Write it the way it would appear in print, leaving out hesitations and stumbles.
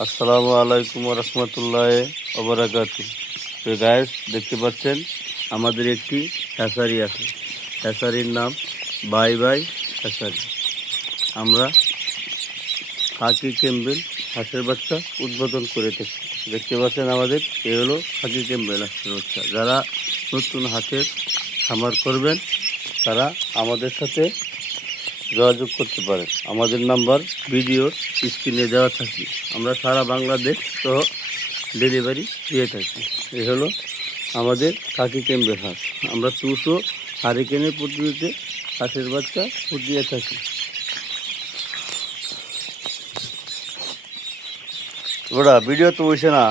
আসসালামু আলাইকুম রহমতুল্লাহ ওবরাকাতু। তো গাইস, দেখতে পাচ্ছেন আমাদের একটি হ্যাচারি আছে। হ্যাচারির নাম বাই বাই হ্যাচারি। আমরা খাকি ক্যাম্বেল হাঁসের বাচ্চা উদ্বোধন করে থাকি। দেখতে পাচ্ছেন আমাদের এ হলো খাকি ক্যাম্বেল হাঁসের বাচ্চা। যারা নতুন হাঁসের খামার করবেন তারা আমাদের সাথে যোগাযোগ করতে পারেন। আমাদের নাম্বার ভিডিওর স্ক্রিনে দেওয়া থাকি। আমরা সারা বাংলাদেশ সহ ডেলিভারি দিয়ে থাকি। এই হলো আমাদের খাকি ক্যাম্বেল হাঁস। আমরা 200 হারিকেনের পদ্ধতিতে হাঁসের বাচ্চা ফুটিয়ে থাকি। ওরা ভিডিও তো বসে না।